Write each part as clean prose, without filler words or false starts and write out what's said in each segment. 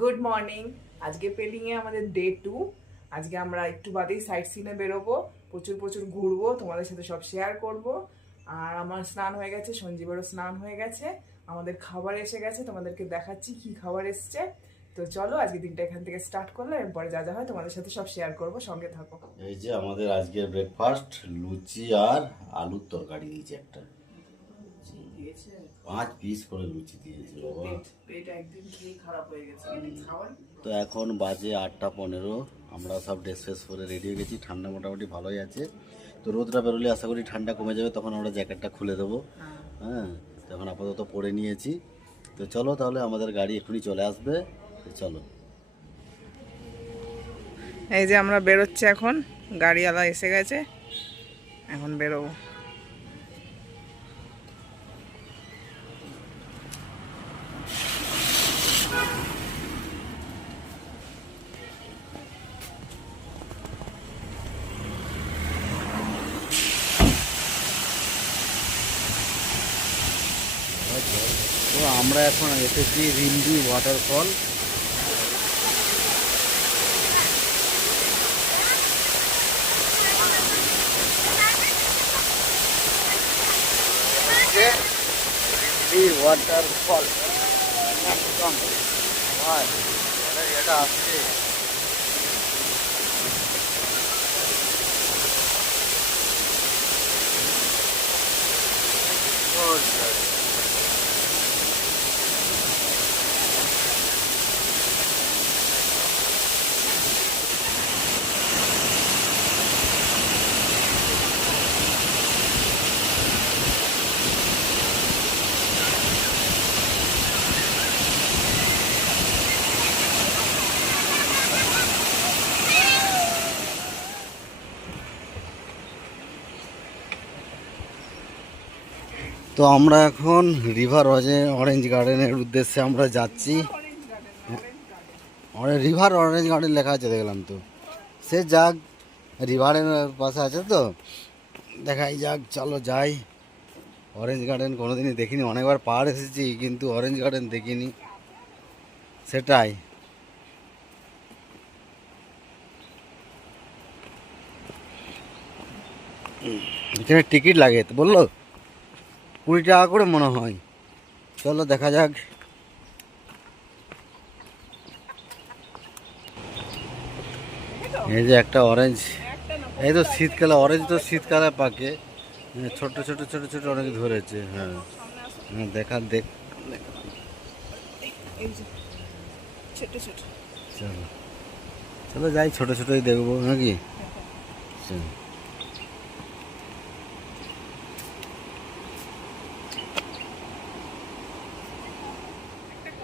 Good morning. আজকে পেলিংয়ে আমাদের day 2। আজকে আমরা একটু বাদেই সাইট সিনে বেরোবো, প্রচুর প্রচুর ঘুরবো, তোমাদের সাথে সব শেয়ার করব। আর আমার স্নান হয়ে গেছে, সঞ্জীবেরও স্নান হয়ে গেছে, আমাদের খাবার এসে গেছে, তোমাদেরকে দেখাচ্ছি কি খাবার এসছে। তো চলো আজকে দিনটা এখান থেকে স্টার্ট করলে এরপরে যা যা হয় তোমাদের সাথে সব শেয়ার করব, সঙ্গে থাকো। এই যে আমাদের আজকের ব্রেকফাস্ট, লুচি আর আলুর তরকারি দিয়েছে একটা, 5 পিস করে লুচি দিয়েছে বাবা। পেট একদিন খেয়ে খারাপ হয়ে গেছে, খাবার। তো এখন বাজে 8টা 15, আমরা সব ড্রেস ফ্রেস করে রেডি হয়ে গেছি। ঠান্ডা মোটামুটি ভালোই আছে, তো রোদটা বেরোলে আশা করি ঠান্ডা কমে যাবে, তখন আমরা জ্যাকেটটা খুলে দেবো। হ্যাঁ, তখন আপাতত পরে নিয়েছি। তো চলো তাহলে, আমাদের গাড়ি এখনই চলে আসবে, তো চলো। এই যে আমরা বেরোচ্ছি এখন, গাড়িওয়ালা এসে গেছে, এখন বেরোবো। তো আমরা এখন এসেছি রিমবি ওয়াটারফল। ওয়াটারফল একদম এটা আসছে। তো আমরা এখন রিভার অরেঞ্জ গার্ডেনের উদ্দেশ্যে আমরা যাচ্ছি। রিভার অরেঞ্জ গার্ডেন লেখা আছে দেখলাম, তো সে যাক, রিভারের পাশে আছে তো, দেখাই যাক, চলো যাই। অরেঞ্জ গার্ডেন কোনোদিনই দেখিনি, অনেকবার পাহাড় এসেছি কিন্তু অরেঞ্জ গার্ডেন দেখিনি, সেটাই। এখানে টিকিট লাগে তো বললো 20 টাকা করে মনে হয়। চলো দেখা যাক। এই যে একটা অরেঞ্জ, এই তো শীতকালে অরেঞ্জ, তো শীতকালে পাকে। ছোট ছোট ছোট ছোট অনেক ধরেছে। হ্যাঁ হ্যাঁ, দেখা দেখ। চলো চলো যাই, ছোট ছোটই দেখবো নাকি। চলো।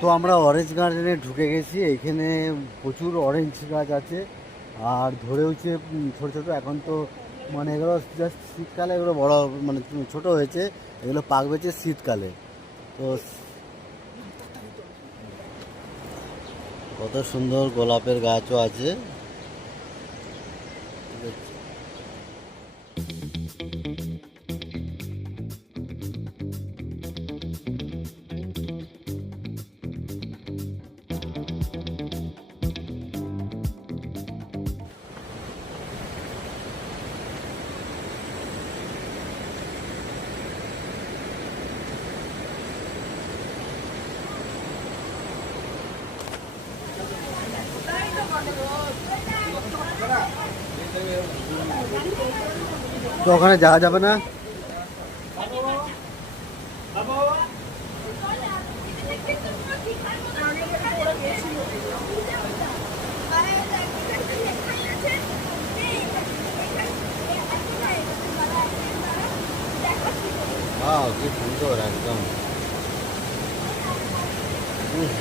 তো আমরা অরেঞ্জ গার্ডেনে ঢুকে গেছি। এখানে প্রচুর অরেঞ্জ গাছ আছে, আর ধরেওছে ছোটো ছোটো। এখন তো মানে এগুলো জাস্ট শীতকালে, এগুলো বড় মানে ছোট হয়েছে, এগুলো পাকবেছে শীতকালে। তো কত সুন্দর গোলাপের গাছও আছে। তো ওখানে যাওয়া যাবে না। কি সুন্দর একদম।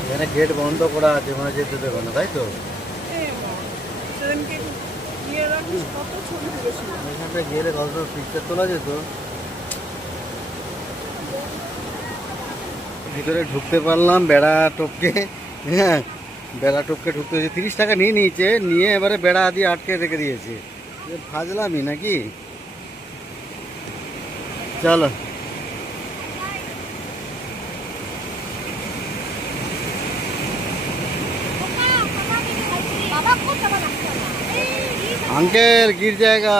এখানে গেট বন্ধ করা আছে, মানে যেতে দেবে না, তাই তো? এখানটা গেলে কত পিকচার তোলা যেত। ভিতরে ঢুকতে পারলাম বেড়া টপকে। হ্যাঁ, বেড়া টপকে ঢুকতে হয়েছে, 30 টাকা নিয়ে নিয়েছে, নিয়ে এবারে বেড়া দিয়ে আটকে রেখে দিয়েছে। ফাজলামি নাকি। চলো আঙ্কেল গির জায়গা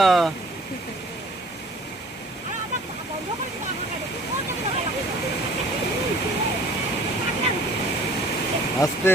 আস্তে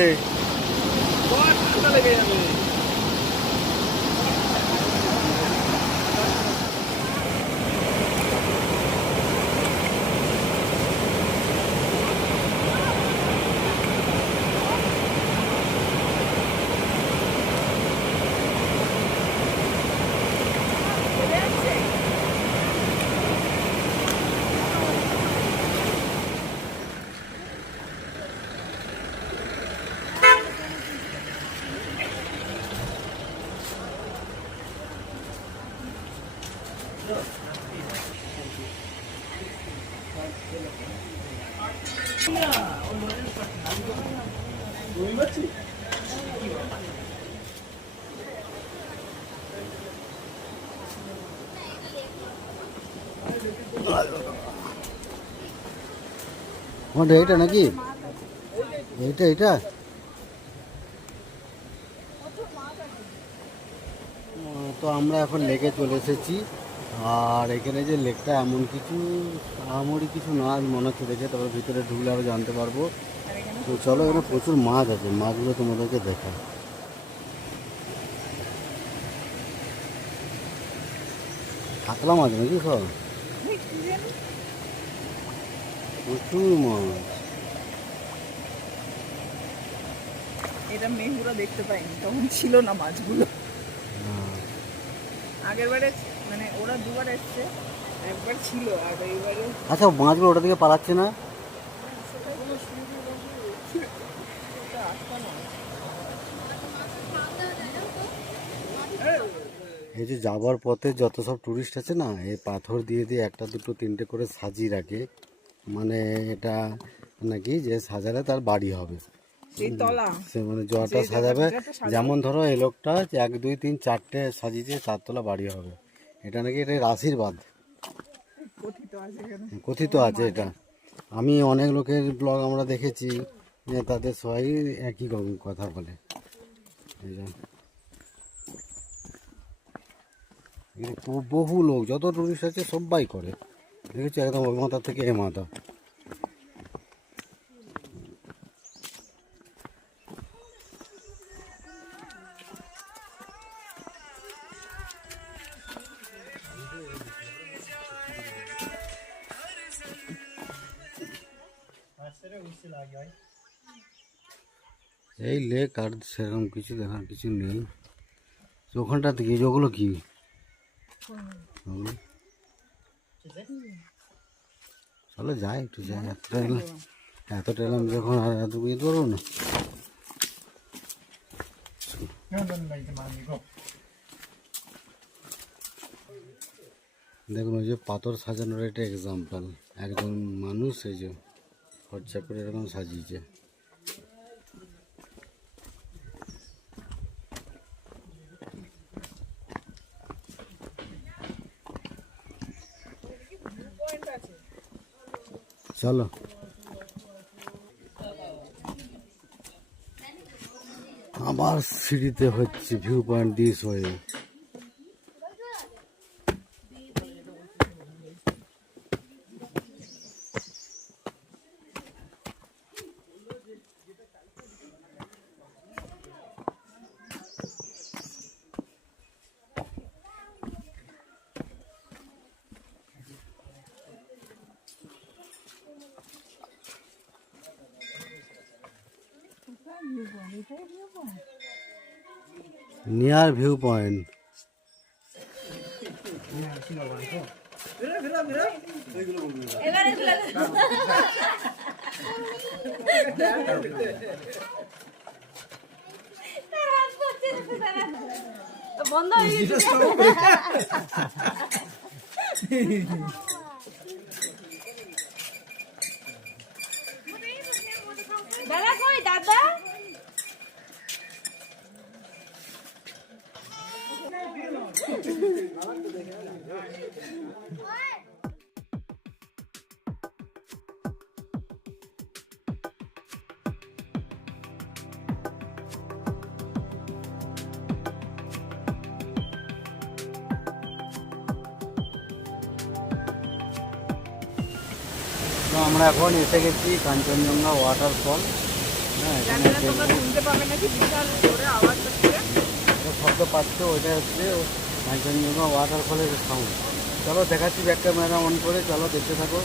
কোনটা এইটা নাকি এইটা এইটা তো আমরা এখন লেকে চলে এসেছি আর এখানে যে লেকটা এমন কিছু আমরি কিছু না মনে হচ্ছে দেখে তারপর ভিতরে ঢুকলে আরও জানতে পারবো তো চলো এখানে প্রচুর মাছ আছে মাছগুলো তোমাদেরকে দেখা কাতলা মাছ নাকি সব প্রচুর মাছ এটা মেহুরা দেখতে পাইনি তখন ছিল না মাছগুলো আগের বারে মানে ওরা দুবার এসছে একবার ছিল আর এইবারে আচ্ছা মাছগুলো ওটা থেকে পালাচ্ছে না এই যে যাবার পথে যত সব টুরিস্ট আছে না এই পাথর দিয়ে দিয়ে একটা দুটো তিনটে করে সাজিয়ে রাখে মানে এটা নাকি যে সাজালে তার বাড়ি হবে সেই তলা সে মানে জটা সাজাবে যেমন ধরো এই লোকটা 1 2 3 4টে সাজিয়েছে 4 তলা বাড়ি হবে এটা নাকি এটা আশীর্বাদ কথিত আছে এটা আমি অনেক লোকের ব্লগ আমরা দেখেছি যে তাদের সবাই একই রকম কথা বলে বহু লোক যত টুরিস্ট আছে সবাই করে দেখেছি একদম ওই মাথা থেকে এ মাথা এই লেক আর সেরকম কিছু দেখার কিছু নেই ওখানটা থেকে ওগুলো কি চলো যাই একটু যাই এতটা এলাম যখন আর এত বুঝতে পারবো না দেখুন ওই যে পাথর সাজানোর একটা এক্সাম্পল একজন মানুষ এই যে খরচা করে এরকম সাজিয়েছে চলো আবার সিঁড়িতে হচ্ছে ভিউ পয়েন্ট দিস হয়ে নিয়ার ভিউ পয়েন্ট বন্ধ হয়ে গেছে দাদা কই দাদা তো আমরা এখন এসে গেছি কাঞ্চনজঙ্ঘা ওয়াটারফল। হ্যাঁ, জানি এখানে না তোমরা দেখবো। শুনতে পাবে নাকি, বিশাল জোরে আওয়াজ হচ্ছে। একটা শব্দ পাচ্ছ, ওইটা হচ্ছে কাঞ্চনজঙ্ঘা ওয়াটারফলের সাউন্ড। চলো দেখাচ্ছি ব্যাক ক্যামেরা অন করে, চলো দেখতে থাকো।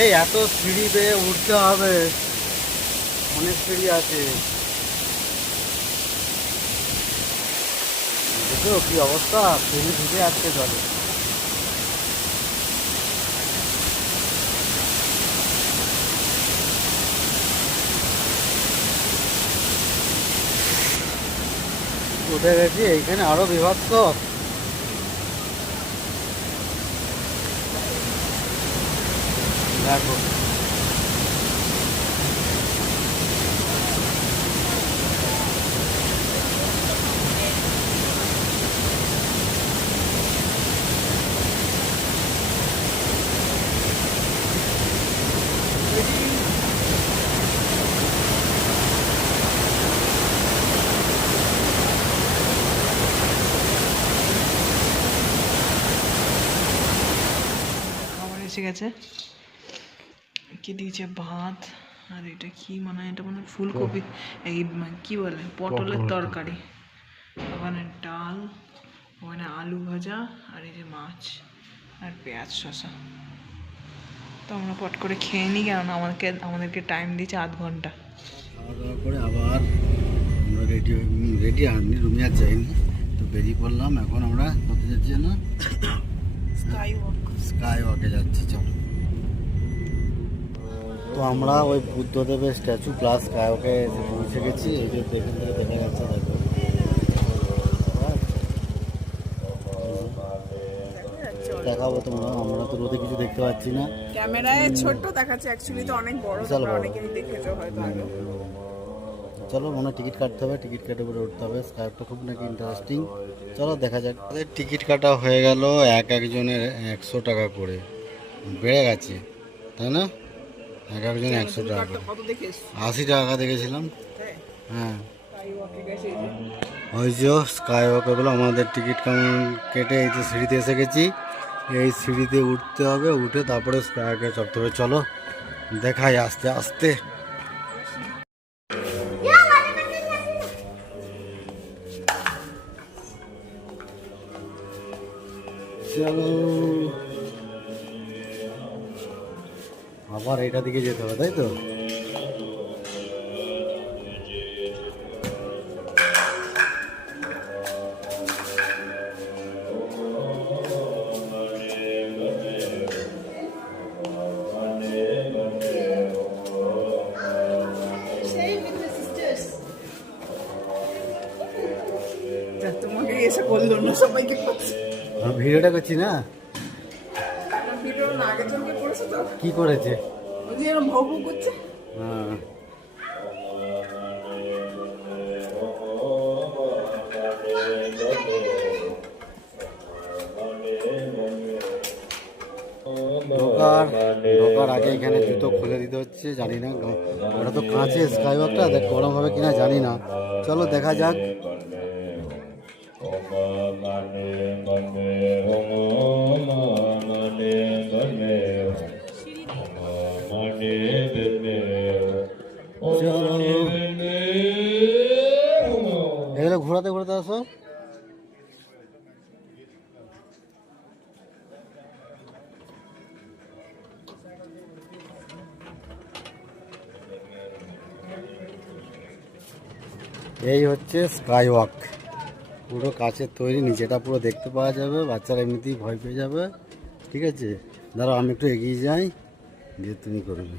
এই এত সিঁড়ি বেয়ে উঠতে হবে, অনেক সিঁড়ি আছে। দেখো কি অবস্থা, সিঁড়ি ঢুকে আসছে জলে। উঠে গেছি, এইখানে আরো বিভৎস। দেখো খাবার এসে গেছে, কি দিয়েছে ভাত, আর এটা কি মনে হয়, এটা মনে হয় ফুলকপি, এই কি বলে পটলের তরকারি, ওখানে ডাল, ওখানে আলু ভাজা, আর এই যে মাছ আর পেঁয়াজ শসা। তো আমরা পট করে খেয়ে নিই, কেননা আমাদেরকে টাইম দিয়েছে 8 ঘন্টা। খাওয়া দাওয়া করে আবার আমরা রেডি হয়নি, রুমে আর যাইনি, তো বেরিয়ে পড়লাম। এখন আমরা কোথায় যাচ্ছি না, স্কাই ওয়াকে যাচ্ছি। চলো, তো আমরা ওই বুদ্ধদেবের স্ট্যাচু প্লাস স্কাই ওয়াকে এসে পৌঁছে গেছি। এই যে এখান থেকে দেখা যাচ্ছে, দেখো দেখাবো তোমরা, আমরা তো রোদে কিছু দেখতে পাচ্ছি না। ক্যামেরায় ছোট দেখাচ্ছে, অ্যাকচুয়ালি তো অনেক বড়, বিশাল তোমরা বড়। অনেকেই দেখেছো হয়তো আগে। চলো, মনে টিকিট কাটতে হবে, টিকিট কেটে উপরে উঠতে হবে। স্কাইপটা খুব নাকি ইন্টারেস্টিং, চলো দেখা যাক। আমাদের টিকিট কাটা হয়ে গেল, একজনের 100 টাকা করে, বেড়ে গেছে তাই না? একজন 100 টাকা করে, কত দেখে এসছো? 80 টাকা দেখেছিলাম। তাই? হ্যাঁ, তাই ওকে গেছে এই যে। ওই যে স্কাই ওয়াকগুলো আমাদের টিকিট কেটে এই যে সিঁড়িতে এসে গেছি। এই সিঁড়িতে উঠতে হবে, উঠে তারপরে স্কাই ওয়াকে চড়তে হবে। চলো দেখাই আস্তে আস্তে। চলো, আবার এটা দিকে যেতে হবে, তাই তো? যা, তোমাকে এসে বললো না, সবাইকে করছে। আমি ভিডিওটা করছি না। ভিডিও না আগে জনকে করেছে তো, কি করেছে? ওই যে এরকম ভৌ ভৌ করছে। হ্যাঁ, ঢোকার আগে এখানে জুতো খুলে দিতে হচ্ছে। জানি না, ওটা তো কাঁচের স্কাই ওয়াকটা, দেখ গরম হবে কিনা জানি না। চলো দেখা যাক। এগুলো ঘোরাতে ঘোরাতে আসো। এই হচ্ছে স্কাই ওয়াক, পুরো কাচের তৈরি, নিচেটা পুরো দেখতে পাওয়া যাবে। বাচ্চারা এমনিতেই ভয় পেয়ে যাবে। ঠিক আছে, দাঁড়াও আমি একটু এগিয়ে যাই, দিয়ে তুমি করবে।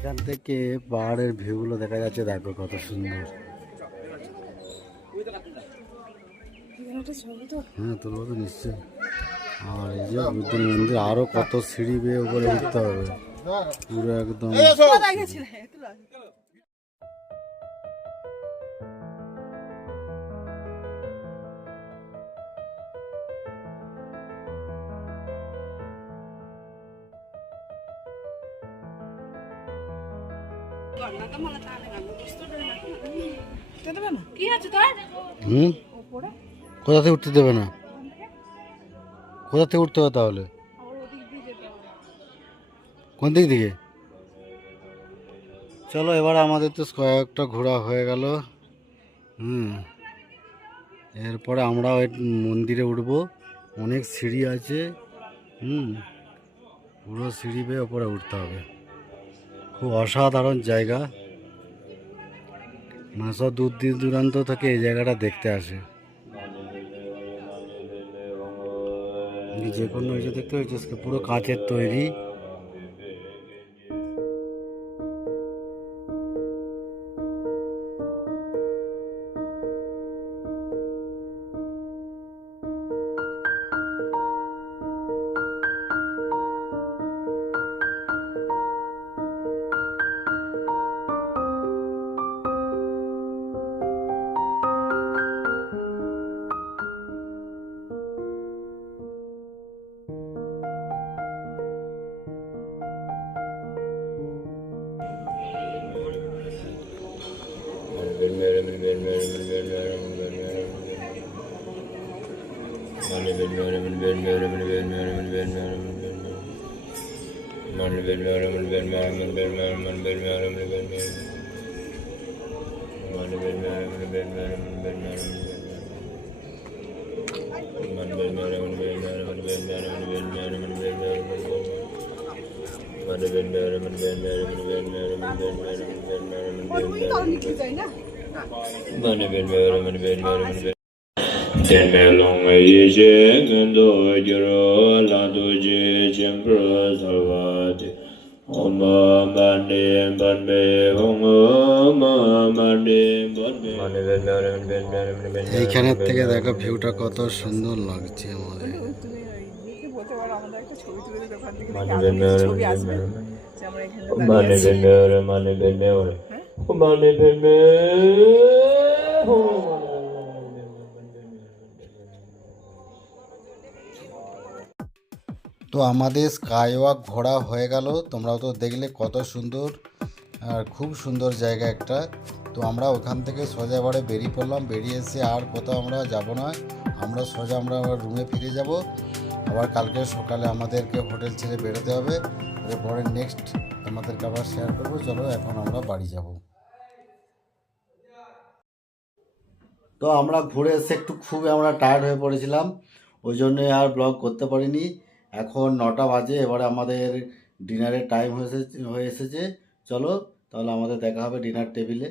এখান থেকে পাহাড়ের ভিউগুলো দেখা যাচ্ছে, দেখো কত সুন্দর। হ্যাঁ তুলবো তো নিশ্চয়ই। আর এই যে বুদ্ধ মন্দির, আরো কত সিঁড়ি বেয়ে উপরে উঠতে হবে পুরো একদম। কি আছে তোর? কোথা থেকে উঠতে দেবে না? কোথা থেকে উঠতে হবে তাহলে? কোন দিক থেকে? চলো এবার আমাদের তো কয়েকটা ঘোরা হয়ে গেল। এরপরে আমরা ওই মন্দিরে উঠবো, অনেক সিঁড়ি আছে। পুরো সিঁড়ি বেয়ে ওপরে উঠতে হবে। খুব অসাধারণ জায়গা, মানে সব দূর দূরান্ত থেকে এই জায়গাটা দেখতে আসে। যে কোনো এই যে দেখতে হয়েছে পুরো কাঁচের তৈরি। Ten me long ye je gendo jero la do je chempra salvati Om mane banme Om mane banme এইখানের থেকে দেখো ভিউটা কত সুন্দর লাগছে আমাদের। বলতে পারো আমাদের একটা ছবি তুলে দিতে, ওখান থেকে দেখে আরো কিছু ছবি আসবে যে আমরা এখানে mane দাঁড়িয়ে আছি। banme mane banme mane banme তো আমাদের স্কাই ওয়াক ঘোরা হয়ে গেল, তোমরাও তো দেখলে কত সুন্দর, আর খুব সুন্দর জায়গা একটা। তো আমরা ওখান থেকে সোজা এবারে বেরিয়ে পড়লাম। বেরিয়ে এসে আর কোথাও আমরা যাব না, আমরা সোজা আমরা আবার রুমে ফিরে যাব। আবার কালকে সকালে আমাদেরকে হোটেল ছেড়ে বেরোতে হবে। এরপরে নেক্সট তোমাদেরকে আবার শেয়ার করবো। চলো এখন আমরা বাড়ি যাব। তো আমরা ঘুরে এসে একটু খুবই আমরা টায়ার্ড হয়ে পড়েছিলাম, ওই জন্যে আর ব্লগ করতে পারিনি। এখন 9টা বাজে, এবারে আমাদের ডিনারের টাইম হয়ে এসেছে। চলো তাহলে আমাদের দেখা হবে ডিনার টেবিলে।